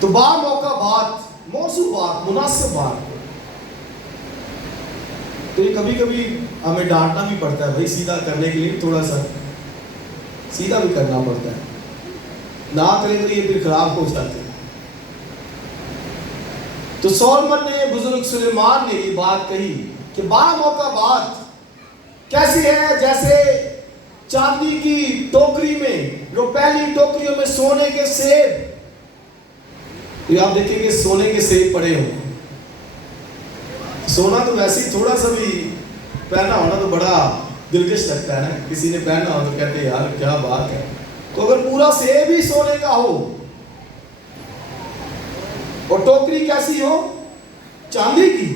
تو با موقع بات، موضوع بات، مناسب بات. تو یہ کبھی کبھی ہمیں ڈانٹنا بھی پڑتا ہے بھائی، سیدھا کرنے کے لیے تھوڑا سا سیدھا بھی کرنا پڑتا ہے، نہ کریں تو یہ پھر خراب ہو جاتے ہیں. تو سولمن نے، بزرگ سلیمان نے یہ بات کہی کہ با موقع بات کیسی ہے؟ جیسے چاندی کی ٹوکری میں، روپیلی ٹوکریوں میں سونے کے سیب. یہ آپ دیکھیں گے سونے کے سیب پڑے ہوں. سونا تو ویسے ہی تھوڑا سا بھی پہنا ہونا تو بڑا دلکش لگتا ہے نا. کسی نے پہنا ہو تو کہتے ہیں یار کیا بات ہے. تو اگر پورا سیب ہی سونے کا ہو اور ٹوکری کیسی ہو؟ چاندی کی.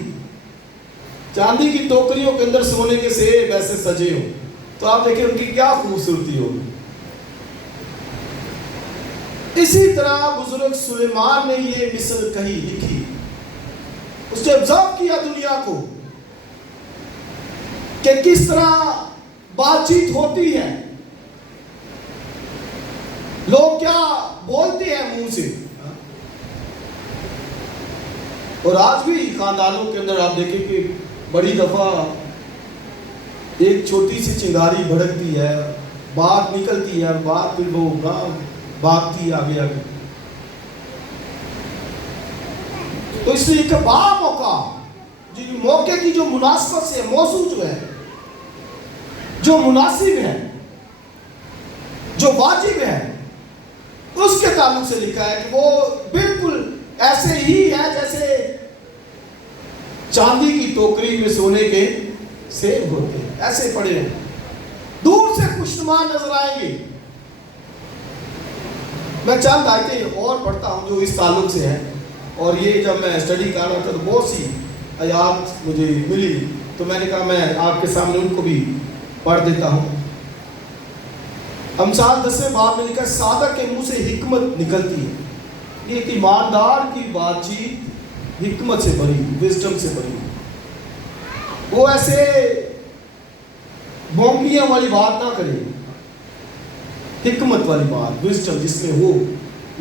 چاندی کی ٹوکریوں کے اندر سونے کے سیب ایسے سجے ہو تو آپ دیکھیں ان کی کیا خوبصورتی ہوگی. اسی طرح بزرگ سلیمان نے یہ مثل کہی، لکھی. اس نے آبزرو کیا دنیا کو کہ کس طرح بات چیت ہوتی ہے، لوگ کیا بولتے ہیں منہ سے. اور آج بھی خاندانوں کے اندر آپ دیکھیں کہ بڑی دفعہ ایک چھوٹی سی چنگاری بھڑکتی ہے، بات نکلتی ہے، بات پھر وہ بھاگتی ہے آگے آگے. تو اس لیے کہ با موقع، موقع کی جو مناسبت سے موضوع جو ہے، جو مناسب ہے، جو واجب ہے، اس کے تعلق سے لکھا ہے کہ وہ بالکل ایسے ہی ہے جیسے چاندی کی ٹوکری میں سونے کے سیب ہوتے ہیں، ایسے پڑے ہیں. دور سے خوشنما نظر آئیں گے. میں چند آیتیں اور پڑھتا ہوں جو اس تعلق سے ہیں، اور یہ جب میں اسٹڈی کر رہا تھا تو بہت سی آیات مجھے ملی تو میں نے کہا میں آپ کے سامنے ان کو بھی پڑھ دیتا ہوں. امثال 10 باب میں لکھا ہے صادق کے منہ سے حکمت نکلتی ہے. ایک ایماندار کی بات چیت حکمت سے بھری، وزڈم سے بھری. وہ ایسے بونکیاں والی بات نہ کرے، حکمت والی بات، وزڈم جس میں ہو،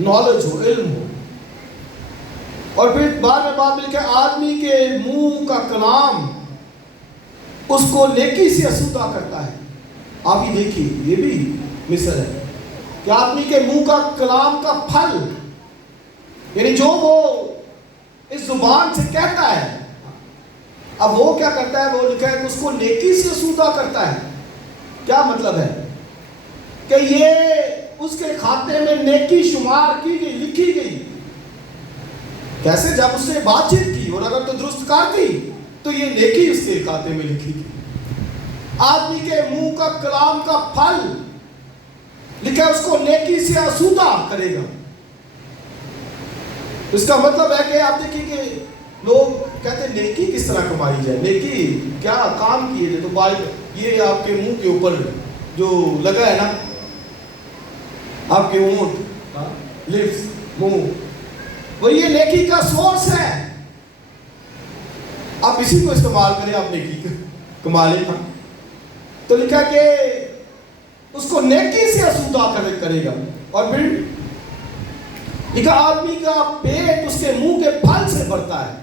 نالج ہو، علم ہو. اور پھر بعد میں بات میں لکھا ہے آدمی کے منہ کا کلام اس کو نیکی سے آسودہ کرتا ہے. آپ یہ دیکھیے، یہ بھی مثل ہے کہ آدمی کے منہ کا کلام کا پھل، یعنی جو وہ اس زبان سے کہتا ہے، اب وہ کیا کرتا ہے؟ وہ لکھا ہے کہ اس کو نیکی سے آسودہ کرتا ہے. کیا مطلب ہے؟ کہ یہ اس کے کھاتے میں نیکی شمار کی گئی، لکھی گئی. کیسے؟ جب اس نے بات چیت کی اور اگر تو درست کار کی تو یہ نیکی اس کے کھاتے میں لکھی گئی. آدمی کے منہ کا کلام کا پھل لکھا ہے اس کو نیکی سے آسودہ کرے گا. اس کا مطلب ہے کہ آپ دیکھیں کہ لوگ کہتے ہیں نیکی کس طرح کمائی جائے، نیکی کیا کام کیے جائے. تو بھائی یہ آپ کے منہ کے اوپر جو لگا ہے نا، آپ کے ہونٹ، لپس، منہ، وہ یہ نیکی کا سورس ہے. آپ اسی کو استعمال کریں، آپ نیکی کما لیں. تو لکھا کہ اس کو نیکی سے آسودہ کرے گا. اور پھر لکھا آدمی کا پیٹ اس کے منہ کے پھل سے بھرتا ہے.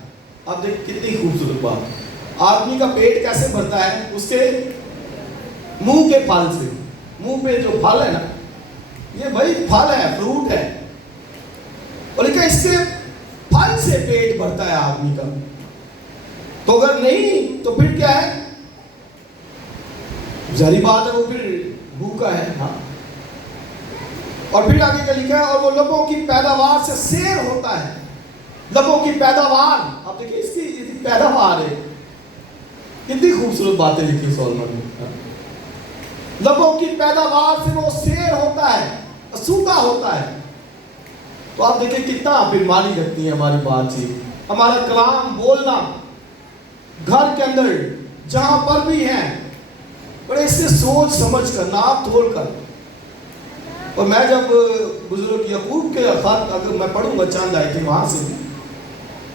آپ دیکھ کتنی خوبصورت بات. آدمی کا پیٹ کیسے بھرتا ہے؟ اس کے منہ کے پھل سے. منہ پہ جو پھل ہے نا، یہ بھائی پھل ہے، فروٹ ہے. اور لکھا اس کے پھل سے پیٹ بھرتا ہے آدمی کا. تو اگر نہیں تو پھر کیا ہے؟ ظاہری بات ہے وہ پھر بھوکا ہے. ہاں. اور پھر آگے کا لکھا ہے اور وہ لبوں کی پیداوار سے سیر ہوتا ہے. لبوں کی پیداوار، آپ دیکھیں اس کی پیداوار ہے. کتنی خوبصورت باتیں لکھی سولمن نے. لبوں کی پیداوار سے وہ سیر ہوتا ہے، آسودہ ہوتا ہے. تو آپ دیکھیں کتنا پھر معنی رکھتی ہے ہماری بات چیت، ہمارا کلام، بولنا گھر کے اندر جہاں پر بھی ہیں، بڑے اس سے سوچ سمجھ کر، ناپ تول کر. اور میں جب بزرگ یعقوب کے خط اگر میں پڑھوں گا چند آیتیں وہاں سے،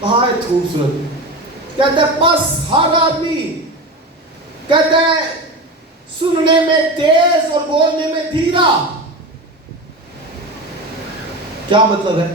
بہت خوبصورت کہتے ہیں پس ہر آدمی کہتے ہیں سننے میں تیز اور بولنے میں دھیرا. کیا مطلب ہے؟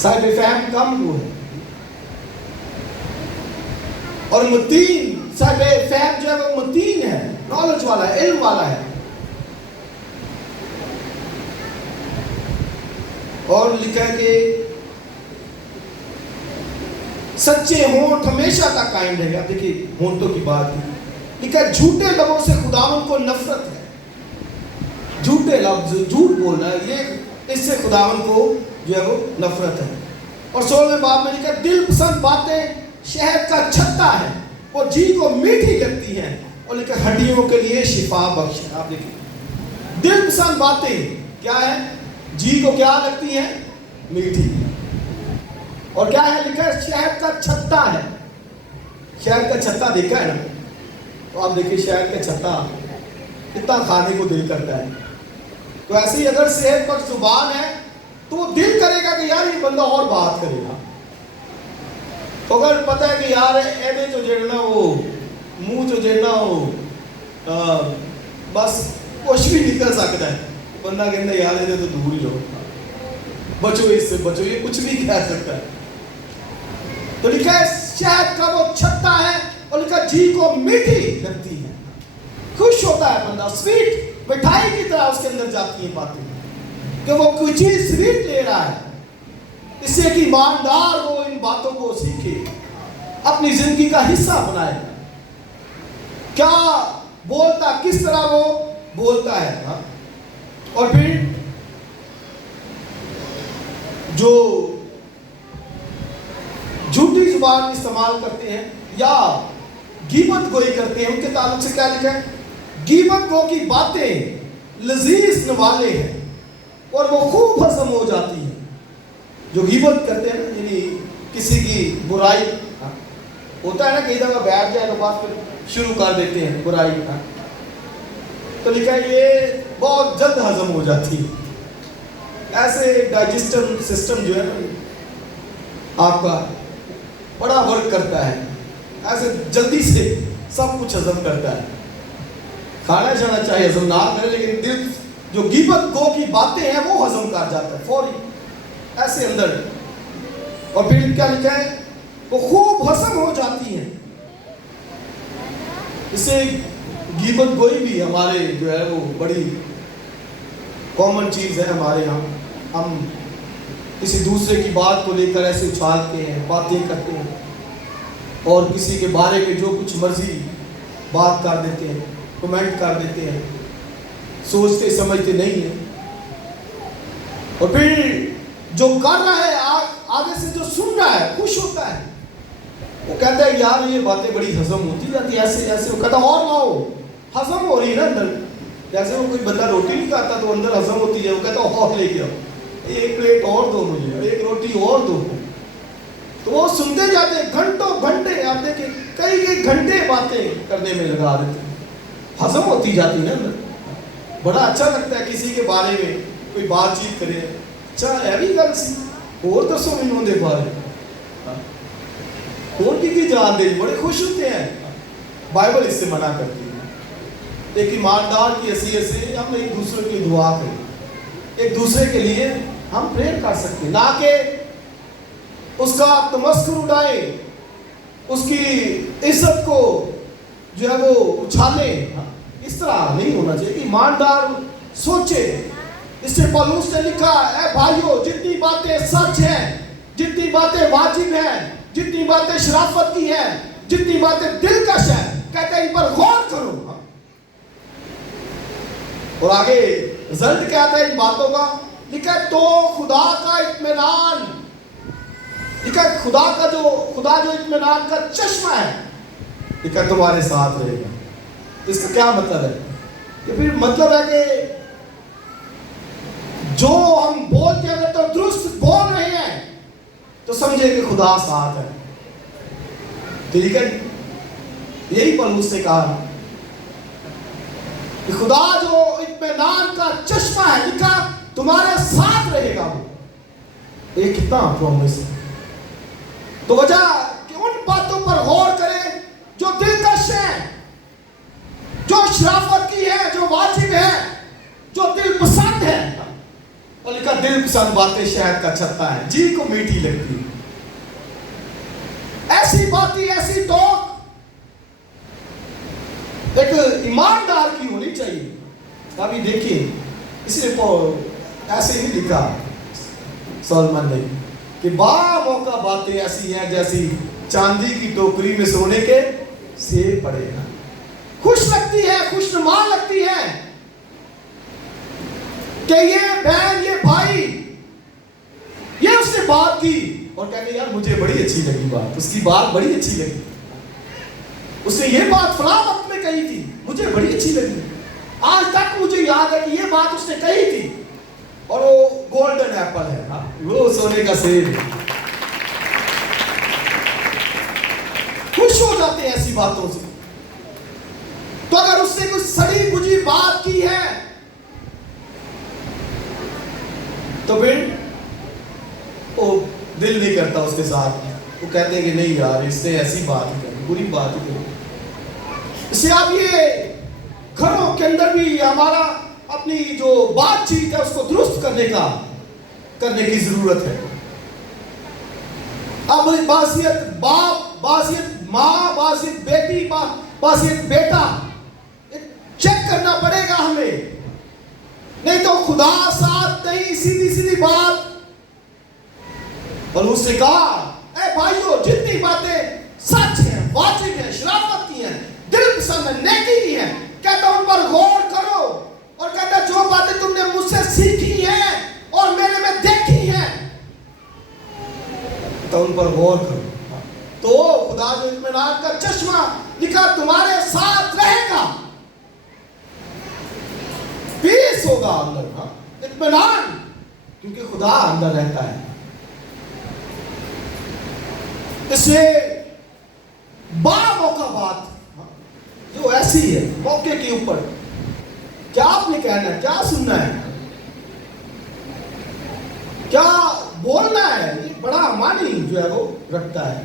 صاحب فہم کم وہ ہے، اور متین صاحب فہم جو ہے وہ متین ہے، نالج والا ہے، علم والا ہے. اور لکھا ہے کہ سچے ہونٹ ہمیشہ تک قائم رہے گا. دیکھیے ہونٹوں کی بات کی، لکھا ہے جھوٹے لبوں سے خداوند کو نفرت ہے. جھوٹے لفظ، جھوٹ بولنا، یہ اس سے خداوند کو جو ہے وہ نفرت ہے. اور 16ویں باب میں لکھا ہے دل پسند باتیں شہد کا چھتا ہے، وہ جی کو میٹھی لگتی ہیں، اور لکھا ہے ہڈیوں کے لیے شفا بخش ہے. آپ دیکھیں دل پسند باتیں کیا ہے؟ جی کو کیا لگتی ہیں؟ میٹھی. اور کیا ہے لکھا ہے؟ شہد کا چھتا ہے. شہد کا چھتا دیکھا ہے نا؟ تو آپ دیکھیں شہد کا چھتا کتنا کھانے کو دل کرتا ہے. تو ایسے ہی اگر صحت پر زبان ہے تو وہ دل کرے گا کہ یار یہ بندہ اور بات کرے گا. تو اگر پتہ ہے کہ یار اینے جو جڑنا ہو منہ جو جڑنا ہو بس کچھ بھی نکل سکتا ہے، بندہ کہتا ہے یار یہ تو دور ہی رہو، بچو اس سے بچو، یہ کچھ بھی کہہ سکتا ہے. تو لکھا ہے شہد کا وہ چھتا ہے، اور لکھا جی کو میٹھی لگتی ہے. خوش ہوتا ہے بندہ، سویٹ مٹھائی کی طرح اس کے اندر جاتی ہیں باتیں کہ وہ کوئی چیز سویٹ لے رہا ہے. اس سے کہ ایماندار وہ ان باتوں کو سیکھے، اپنی زندگی کا حصہ بنائے. کیا بولتا، کس طرح وہ بولتا ہے. اور پھر جو جھوٹی زبان استعمال کرتے ہیں یا غیبت گوئی کرتے ہیں، ان کے تعلق سے کیا لکھا ہے؟ غیبت گو کی باتیں لذیذ نوالے ہیں اور وہ خوب ہضم ہو جاتی ہیں. جو غیبت کرتے ہیں نا، یعنی کسی کی برائی ہوتا ہے نا، کئی دفعہ بیٹھ جائے تو بات پھر شروع کر دیتے ہیں برائی کا، تو لکھا ہے یہ بہت جلد ہضم ہو جاتی ہے. ایسے ڈائجسٹن سسٹم جو ہے نا آپ کا بڑا ورک کرتا ہے، ایسے جلدی سے سب کچھ ہضم کرتا ہے. کھانا جانا چاہے ہضم نہ کرے، لیکن دل جو غیبت گو کی باتیں ہیں وہ ہضم کر جاتا ہے فوری ایسے اندر. اور پھر کیا لکھا ہے؟ وہ خوب ہضم ہو جاتی ہیں. اس سے غیبت گوئی بھی ہمارے جو ہے وہ بڑی کامن چیز ہے ہمارے یہاں. ہم کسی دوسرے کی بات کو لے کر ایسے اچھالتے ہیں، باتیں کرتے ہیں، اور کسی کے بارے میں جو کچھ مرضی بات کر دیتے ہیں، کمنٹ کر دیتے ہیں، سوچتے سمجھتے نہیں ہیں. اور پھر جو کر رہا ہے آگے سے جو سن رہا ہے خوش ہوتا ہے، وہ کہتا ہے یار یہ باتیں بڑی ہضم ہوتی جاتی ہے ایسے ایسے. وہ کہتا ہے اور لاؤ، ہضم ہو رہی ہے نا اندر. جیسے وہ کوئی بندہ روٹی نہیں کھاتا تو اندر ہضم ہوتی ہے، وہ کہتا ہے اور لے کے آؤ، ایک پلیٹ اور دو مجھے، ایک روٹی اور دو. تو وہ سنتے جاتے ہیں گھنٹوں گھنٹے. آپ دیکھیں کئی گھنٹے باتیں کرنے میں لگا دیتے ہیں، ہضم ہوتی جاتی ہے نا. بڑا اچھا لگتا ہے کسی کے بارے میں کوئی بات چیت کرے، اچھا ہے بھی گل سی اور دسو انہوں دے بارے کون کی جان دے، بڑے خوش ہوتے ہیں. بائبل اس سے منع کرتی ہے. ایک ایماندار کی حیثیت سے ہم ایک دوسرے کی دعا کریں، ایک دوسرے کے لیے ہم پریئر کر سکتے ہیں، نہ کہ اس کا تمسخر اڑائیں، اس کی عزت کو جو ہے وہ اچھالیں. اس طرح نہیں ہونا چاہیے. ایماندار سوچے. اس سے پولس نے لکھا اے بھائیو، جتنی باتیں سچ ہیں، جتنی باتیں واجب ہیں، جتنی باتیں شرافت کی ہیں، جتنی باتیں دلکش ہیں، کہتے ہیں ان پر غور کرو. اور آگے رزلٹ کیا تھا ان باتوں کا؟ لکھا ہے تو خدا کا اطمینان، لکھا ہے خدا جو اطمینان کا چشمہ ہے، لکھا ہے تمہارے ساتھ رہے گا. اس کا کیا مطلب ہے؟ کہ پھر مطلب ہے کہ جو ہم بولتے ہیں اگر تو درست بول رہے ہیں تو سمجھے کہ خدا ساتھ ہے. ٹھیک ہے، یہی پولس سے کہا کہ خدا جو اطمینان کا چشمہ ہے، لکھا تمہارے ساتھ رہے گا. وہ یہ کتنا پرومس ہے. تو وجہ کہ ان باتوں پر غور کریں جو دلکش ہیں، جو شرافت کی ہے، جو واجب ہے، جو دل پسند ہے. اور لکھا دل پسند باتیں شہد کا چھتا ہے، جی کو میٹھی لگتی. ایسی باتیں، ایسی ٹاک ایک ایماندار کی ہونی چاہیے. ابھی دیکھیں اس نے ایسے نہیں لکھا سولمن نے کہ با موقع باتیں ایسی ہیں جیسی چاندی کی ٹوکری میں سونے کے سیب پڑے ہیں. خوش لگتی ہے، خوشنما لگتی ہے کہ یہ بہن، یہ بھائی، یہ اس نے بات کی اور کہتے یار مجھے بڑی اچھی لگی بات، اس کی بات بڑی اچھی لگی، اس نے یہ بات فلاں وقت میں کہی تھی، مجھے بڑی اچھی لگی. آج تک مجھے یاد ہے کہ یہ بات اس نے کہی تھی. اور وہ گولڈن ایپل ہے، وہ سونے کا سیب ہے. خوش ہو جاتے ہیں ایسی باتوں سے. تو اگر اس نے کچھ سڑی بجھی بات کی ہے تو پھر وہ دل نہیں کرتا اس کے ساتھ. وہ کہتے ہیں کہ نہیں یار اس نے ایسی بات ہی کری، بری بات ہی کری. اس سے اب یہ گھروں کے اندر بھی ہمارا اپنی جو بات چیت ہے اس کو درست کرنے کی ضرورت ہے. اب باسیت باپ، باسیت ماں، باسیت بیٹی، باسیت بیٹا چیک کرنا پڑے گا ہمیں. نہیں تو خدا ساتھ نہیں، سیدھی بات. اور اس نے کہا اے بھائیو، جتنی باتیں سچ ہیں، واجب ہیں، شرافت کی ہیں، دل پسند ہیں، نیکی کی ہیں، کہتا ان پر غور کرو. اور کہتا جو باتیں تم نے مجھ سے سیکھی ہیں اور میرے میں دیکھی ہیں تو ان پر غور کرو. تو خدا جو اطمینان کا چشمہ لکھا تمہارے ساتھ رہے گا. پیس ہوگا اندر، اطمینان، کیونکہ خدا اندر رہتا ہے. اس سے با موقع بات جو ایسی ہے موقع کے اوپر کیا آپ نے کہنا ہے، کیا سننا ہے، کیا بولنا ہے، یہ بڑا معنی جو ہے وہ رکھتا ہے.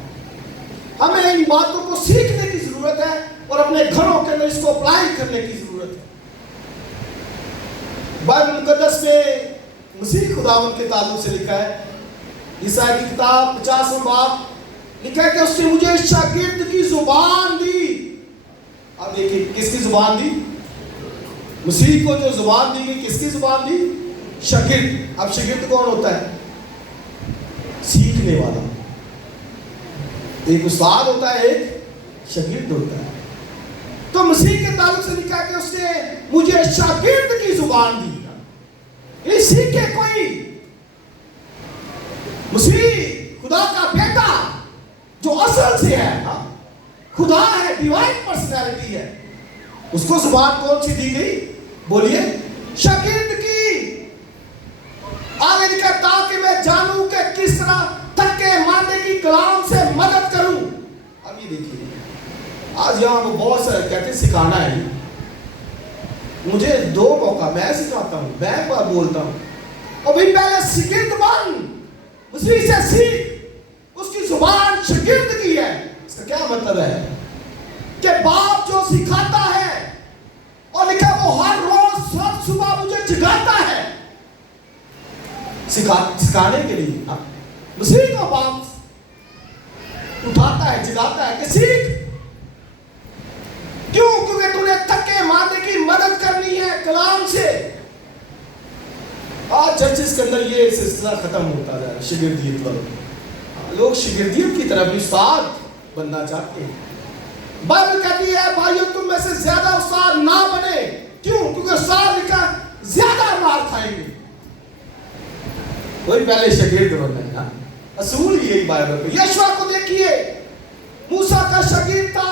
ہمیں ان باتوں کو سیکھنے کی ضرورت ہے اور اپنے گھروں کے اندر اس کو اپلائی کرنے کی ضرورت ہے. بائبل مقدس میں مسیح خداوند کے تعلق سے لکھا ہے، عیسائی کی کتاب 50 باب لکھا ہے کہ اس نے مجھے شاگرد کی زبان دی. اب دیکھیں کس کی زبان دی؟ مسیح کو جو زبان دی گئی کس کی زبان دی؟ شاگرد. اب شاگرد کون ہوتا ہے؟ سیکھنے والا. ایک استاد ہوتا ہے، ایک شاگرد ہوتا ہے. تو مسیح کے تعلق سے لکھا کہ اس نے مجھے شاگرد کی زبان دی. یہ سیکھے کوئی. مسیح خدا کا بیٹا جو اصل سے ہے، خدا ہے، ڈیوائن پرسنالٹی ہے، اس کو زبان کون سی دی گئی؟ بولیے شاگرد کی. آگے لکھا تاکہ میں جانوں کہ کس طرح تھکے ماندے کی کلام سے مدد کروں. اب یہ دیکھیے آج یہاں وہ بہت سارے کہتے ہیں سکھانا ہے. مجھے 2 موقع میں سکھاتا ہوں، میں بار بولتا ہوں. اور بھی پہلے شاگرد بن، مسیح سے سیکھ. اس کی زبان شاگرد کی ہے. اس کا کیا مطلب ہے؟ کہ باپ جو سکھاتا ہے اور لکھا وہ ہر روز صبح مجھے جگاتا ہے سکھانے کے لیے. مسیح کو باپ اٹھاتا ہے، جگاتا ہے کہ سیکھ. کیوں؟ کیونکہ تو نے تھکے ماندے کی مدد کرنی ہے کلام سے. آج چرچز کے اندر یہ سلسلہ ختم ہوتا جا رہا ہے شاگردیت پر. لوگ شاگردیت کی طرف استاد بننا چاہتے ہیں. بائبل کہتی ہے بھائیو تم میں سے زیادہ استاد نہ بنے. کیوں؟ کیونکہ استاد لکھا زیادہ مار کھائیں گے. وہی پہلے شاگرد بننا ہے. اصول یہی بائبل کا. یشوع کو دیکھیے، موسیٰ کا شاگرد تھا.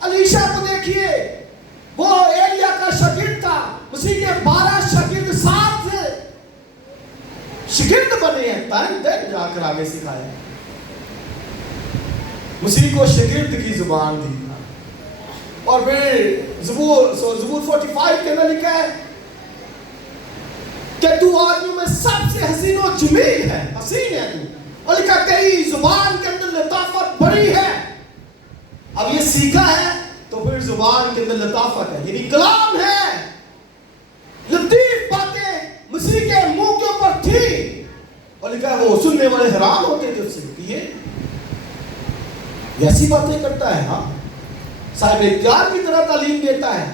علیشا کو دیکھیے، وہ ایلیا کا شاگرد تھا. مسیح کے 12 شاگرد ساتھ تھے، شاگرد بنے ہیں. ٹائم دے جا کر آگے سکھایا. مسیح کو شاگرد کی زبان دی. اور پھر زبور 45 کے اندر لکھا ہے کہ تو آدمیوں میں سب سے حسین و جمیل ہے، حسین ہے تو. اور لکھا تیری زبان کے اندر لطافت بڑی ہے. اب یہ سیکھا ہے تو پھر زبان کے اندر لطافت ہے، یعنی کلام ہے. لطیف باتیں مسیح کے منہ کے اوپر اور لکھا ہے وہ سننے والے حیران ہوتے تھے اس سے کہ یہ ایسی باتیں کرتا ہے، ہاں صاحب اختیار کی طرح تعلیم دیتا ہے،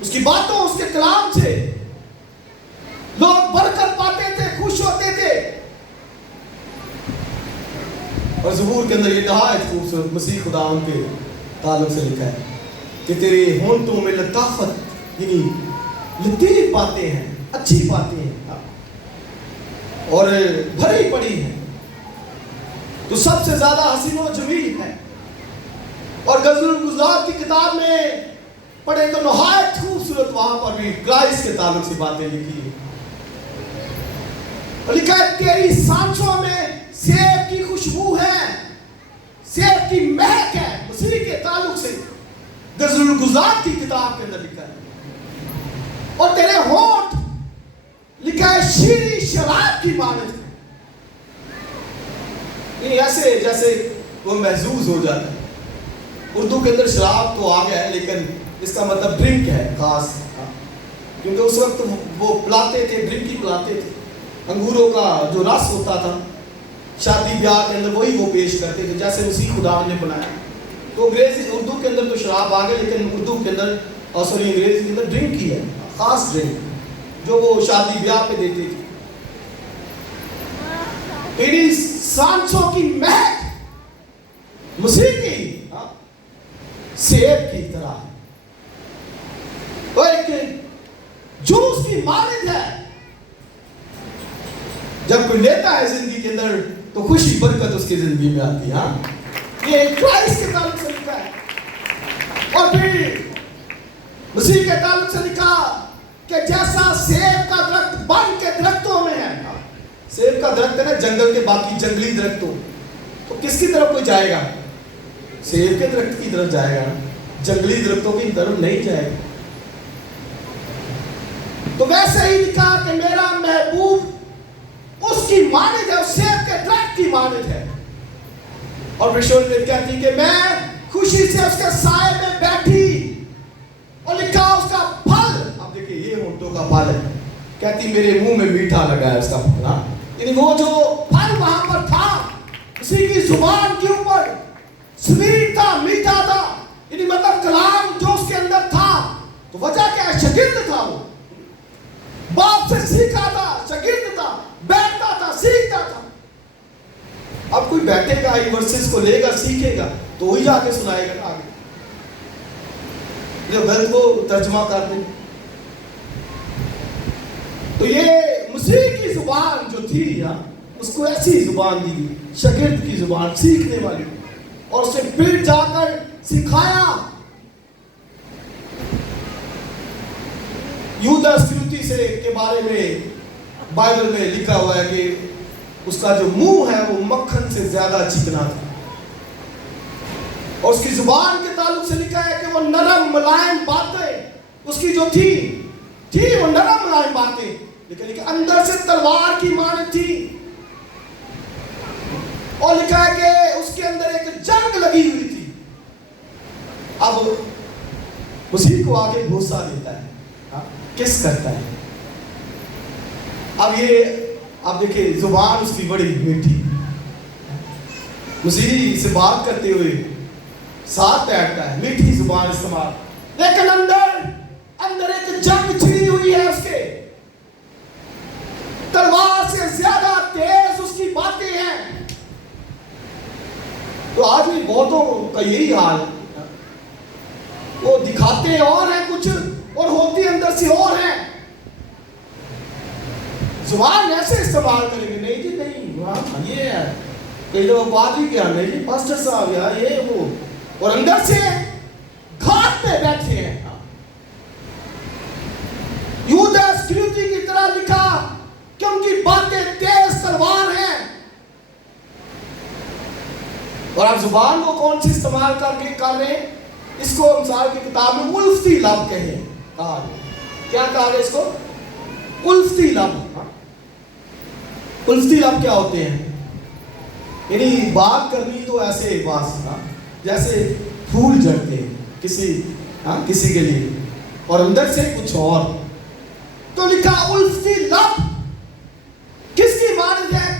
اس کی باتوں اس کے کلام سے لوگ برکت پاتے تھے، خوش ہوتے تھے۔ اور زبور کے اندر یہ نہایت خوبصورت مسیح خدا ان کے تعلق سے لکھا ہے کہ تیرے ہونٹوں میں لطافت، یعنی لطیف باتیں ہیں، اچھی باتیں ہیں اور بھری پڑی ہیں، تو سب سے زیادہ حسین و جمیل ہے۔ اور غزل الگزار کی کتاب میں پڑھے تو نہایت خوبصورت وہاں پر بھی کرائسٹ کے تعلق سے باتیں لکھی ہیں، اور لکھا ہے تیری سانچوں میں سیب کی خوشبو ہے، سیب کی مہک ہے، مسیح کے تعلق سے غزل الگزار کی کتاب کے اندر لکھا ہے۔ اور تیرے ہونٹ لکھا ہے شیریں شراب کی مانند ہے، یعنی ایسے جیسے وہ محظوظ ہو جاتا ہے۔ اردو کے اندر شراب تو آ گیا ہے لیکن اس کا مطلب ڈرنک ہے خاص، کیونکہ اس وقت وہ پلاتے تھے، ڈرنک ہی پلاتے تھے، انگوروں کا جو رس ہوتا تھا شادی بیاہ کے اندر وہی وہ پیش کرتے تھے جیسے مسیح خدا نے بنایا۔ تو انگریزی اردو کے اندر تو شراب آ گئے لیکن اردو کے اندر انگریزی کے اندر ڈرنک ہی ہے، خاص ڈرنک جو وہ شادی بیاہ پہ دیتے تھے۔ تیری سانسوں کی مہک مسیح کی سیب کی طرح ہے، وہ ایک جوس کی مانند ہے، جب کوئی لیتا ہے زندگی کے اندر تو خوشی برکت اس کی زندگی میں آتی ہے۔ ہاں یہ کرائسٹ کے تعلق سے لکھا ہے۔ اور پھر مسیح کے تعلق سے لکھا کہ جیسا سیب کا درخت بن کے درختوں میں ہے، سیب کا درخت ہے نا جنگل کے باقی جنگلی درختوں، تو کس کی طرف کوئی جائے گا؟ سیب کے درخت کی طرف جائے گا، جنگلی درختوں کی طرف نہیں جائے گا۔ تو ویسے ہی لکھا کہ میرا محبوب اس کی مانند ہے، اس سیب کے درخت کی مانند ہے۔ اور بشور نے کہتی کہ میں خوشی سے اس کے سائے میں بیٹھی، اور لکھا اس کا پھل، اب دیکھیں یہ ہونٹوں کا پھل ہے، کہتی میرے منہ میں میٹھا لگا ہے اس کا پھل، یعنی وہ جو پھل وہاں پر تھا اسی کی زبان کے اوپر سویٹ تھا، میٹھا تھا، یعنی مطلب کلام جو اس کے اندر تھا، تو وجہ کیا ہے؟ شاگرد تھا، وہ باپ سے سیکھا تھا، شاگرد تھا، بیٹھتا تھا، سیکھتا تھا۔ اب کوئی بیٹھے گا ان ورسز کو لے گا، سیکھے گا تو وہی جا کے سنائے گا آگے، جو غلط کو ترجمہ کر دیں۔ تو یہ مسیح کی زبان جو تھی اس کو ایسی زبان دی گئی، شاگرد کی زبان، سیکھنے والی، اور اسے پھر جا کر سکھایا۔ یہودا اسکریوتی سے کے بارے میں بائبل میں لکھا ہوا ہے کہ اس کا جو منہ ہے وہ مکھن سے زیادہ چکنا تھا، اور اس کی زبان کے تعلق سے لکھا ہے کہ وہ نرم ملائم باتیں اس کی جو تھی وہ نرم ملائم باتیں، لیکن اندر سے تلوار کی مانند تھی، اور لکھا ہے کہ اس کے اندر ایک جنگ لگی ہوئی تھی۔ اب مسیح کو آگے بھروسہ دیتا ہے، کس کرتا ہے؟ اب دیکھیں زبان اس کی بڑی میٹھی، مسیح سے بات کرتے ہوئے ساتھ بیٹھتا ہے، میٹھی زبان استعمال، لیکن اندر ایک جنگ چھڑی ہوئی ہے، اس کے تلوار سے زیادہ تیز اس کی باتیں ہیں۔ تو آج بھی بہتوں کا یہی حال ہے، وہ دکھاتے اور ہیں کچھ اور ہوتی اندر سے اور ہیں۔ زبان ایسے استعمال کریں گے، نہیں جی نہیں یہ ہے، کئی لوگ پادری کیا نہیں جی پاسٹر صاحب یا یہ وہ، اور اندر سے گھاٹ پہ بیٹھے ہیں۔ یہودا اسکریوتی کی طرح لکھا کہ ان کی باتیں تیز تلوار ہیں۔ اور آپ زبان کو کون سی استعمال کر رہے ہیں؟ اس کو مثال کی کتاب میں الفتی لب کہیں، کیا کہا گیا اس کو؟ الفتی لب۔ الفتی لب کیا ہوتے ہیں؟ یعنی بات کرنی تو ایسے بات جیسے پھول جھڑتے ہیں کسی کے لیے، اور اندر سے کچھ اور۔ تو لکھا الفتی لب کس کی مانند ہے؟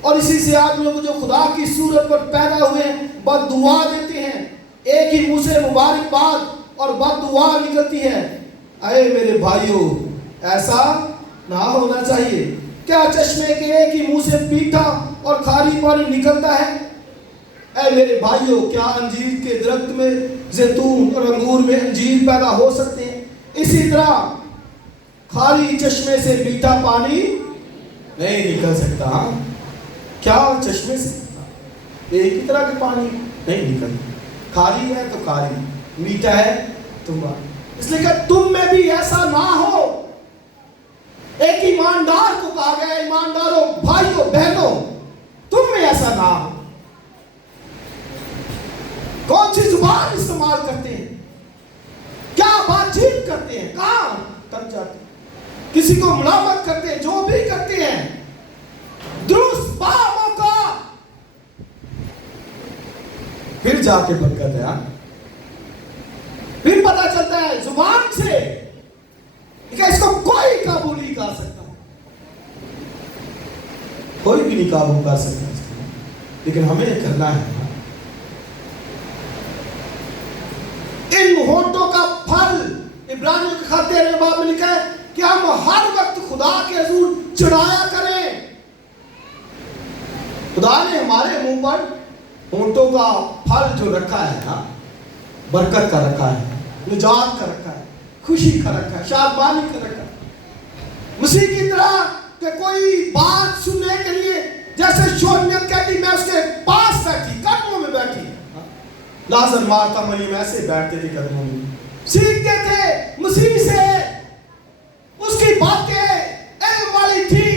اور اسی سے آدمیوں کو جو خدا کی صورت پر پیدا ہوئے ہیں بد دعا دیتے ہیں. ایک ہی منہ سے مبارکباد اور بد دعا نکلتی ہے. اے میرے بھائیوں، ایسا نہ ہونا چاہیے. کیا چشمے کے ایک ہی منہ سے میٹھا اور کھاری پانی نکلتا ہے؟ اے میرے بھائیوں، کیا انجیر کے درخت میں زیتون اور انگور میں انجیر پیدا ہو سکتے ہیں؟ اسی طرح کھاری چشمے سے میٹھا پانی نہیں نکل سکتا. کیا چشمے سے ایک ہی طرح کے پانی نہیں نکلتا. کھاری ہے تو کھاری، میٹھا ہے تو اس لیے کہ تم میں بھی ایسا نہ ہو. ایک ایماندار کو کہا گیا، ایمانداروں بھائیوں بہنوں تم میں ایسا نہ ہو. کون سی زبان استعمال کرتے ہیں، کیا بات چیت کرتے ہیں، کہاں تک جاتے ہیں، کسی کو ملامت کرتے ہیں، جو بھی کرتے ہیں درست با موقع پھر جا کے برکت ہے. پھر پتا چلتا ہے زبان سے کہ اس کو کوئی قابو نہیں کر سکتا، کوئی بھی نہیں قابو کر سکتا، لیکن ہمیں کرنا ہے. ان ہونٹوں کا پھل عبرانیوں کے خط 13 باب میں لکھا ہے کہ ہم ہر وقت خدا کے حضور چڑھایا کریں. خدا نے ہمارے منہ پر ہونٹوں کا پھل جو رکھا ہے نا، برکت کا رکھا ہے، نجات کا رکھا ہے، خوشی کا رکھا ہے، شادمانی کا رکھا ہے. مسیح کی طرح کہ کوئی بات سننے کے لیے جیسے شونیت کہتی میں اس کے پاس بیٹھی، قدموں میں بیٹھی. لازر مارتا مریم ایسے بیٹھتے تھے قدموں میں، سیکھتے تھے مسیح سے. اس کی باتیں علم والی تھی.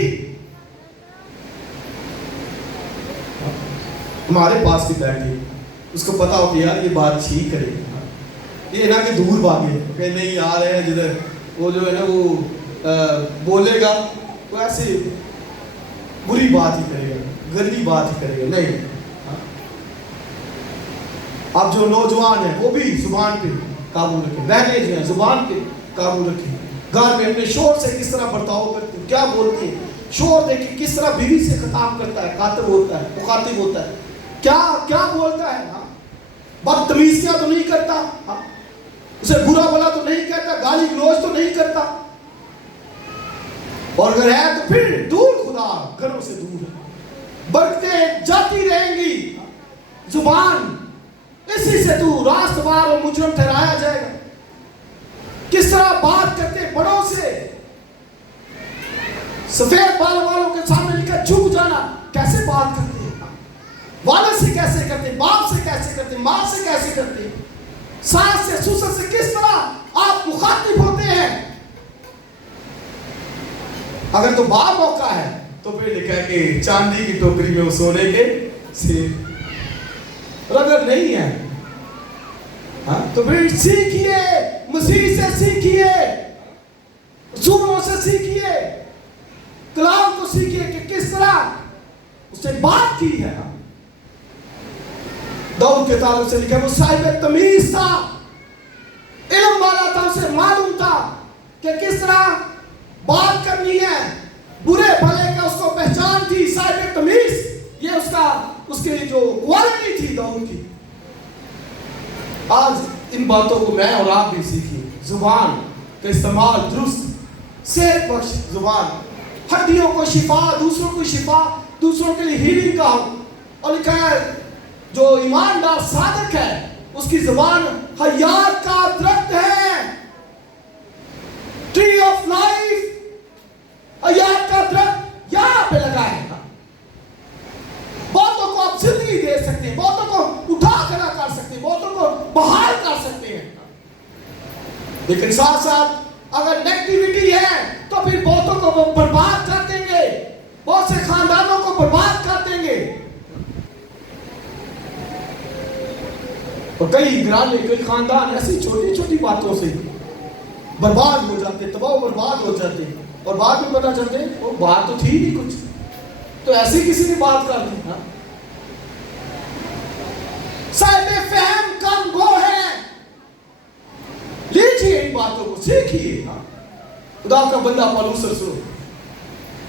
ہمارے پاس بھی بیٹھے، اس کو پتا ہو کہ یار یہ بات ٹھیک کرے گا، یہ نہ کہ دور بھاگے کہ نہیں آ رہے ہیں جدھر وہ جو ہے نا وہ بولے گا وہ ایسے بری بات ہی کرے گا، گندی بات ہی کرے گا. نہیں، اب جو نوجوان ہیں وہ بھی زبان پہ قابو رکھیں، بہنیں جو ہیں زبان پہ قابو رکھیں. گھر میں اپنے شوہر سے کس طرح برتاؤ کرتے ہیں، کیا بولتے ہیں. شوہر دیکھیں کس طرح بیوی سے خطاب کرتا ہے، خاطب ہوتا ہے، مخاطب ہوتا ہے، کیا بولتا ہے. بدتمیز کیا تو نہیں کرتا، اسے برا بلا تو نہیں کہتا، گالی گلوچ تو نہیں کرتا. اور اگر ہے تو پھر دور خدا گھروں سے دور ہے. برکتیں جاتی رہیں گی. زبان اسی سے تو راستوار اور مجرم ٹھہرایا جائے گا. کس طرح بات کرتے بڑوں سے، سفید بال والوں کے سامنے لکھا جھک جانا. کیسے بات کرتے ہیں، والد سے کیسے کرتے ہیں، باپ سے کیسے کرتے ہیں، ماں سے کیسے کرتے ہیں، ساس سے سسر سے کس طرح آپ مخاطب ہوتے ہیں. اگر تو با موقع ہے تو پھر لکھا ہے کہ چاندی کی ٹوکری میں وہ سونے کے سیب. اور اگر نہیں ہے تو پھر سیکھیے، مسیح سے سیکھیے، رسولوں سے سیکھیے، کلام کو سیکھیے کہ کس طرح اس سے بات کی ہے. داؤد کے تعلق سے لکھا ہے وہ صاحب تمیز تھا، علم والا تھا، اسے معلوم تھا کہ کس طرح بات کرنی ہے. برے بھلے کا اس کو پہچان تھی، صاحب تمیز. یہ اس کی جو کوالٹی تھی داؤد کی. آج ان باتوں کو میں اور آپ بھی سیکھیں. زبان کا استعمال درست، صحت بخش زبان، ہڈیوں کو شفا، دوسروں کو شفا، دوسروں کے لیے ہیلنگ کا ہو. اور لکھا ہے جو ایماندار صادق ہے اس کی زبان حیات کا درخت ہے، ٹری آف لائف. حیات کا درخت یہاں پہ لگا ہے. بہتوں کو آپ زندگی دے سکتے ہیں، بہتوں کو اٹھا کھڑا کر سکتے ہیں، بہتوں کو بحال کر سکتے ہیں. لیکن ساتھ ساتھ اگر نیگیٹیوٹی ہے تو پھر بہتوں کو برباد کر دیں گے، بہت سے خاندانوں کو برباد کر دیں گے. اور کئی گھرانے، کئی خاندان ایسی چھوٹی چھوٹی باتوں سے برباد ہو جاتے، تباہ و برباد ہو جاتے. اور بعد میں پتا چلتے وہ بات تو تھی نہیں کچھ، تو ایسی کسی نے بات کر دی. صاحب فہم کم گو ہے. لیجیے ان باتوں کو، سیکھیے. خدا کا بندہ پالوس رسول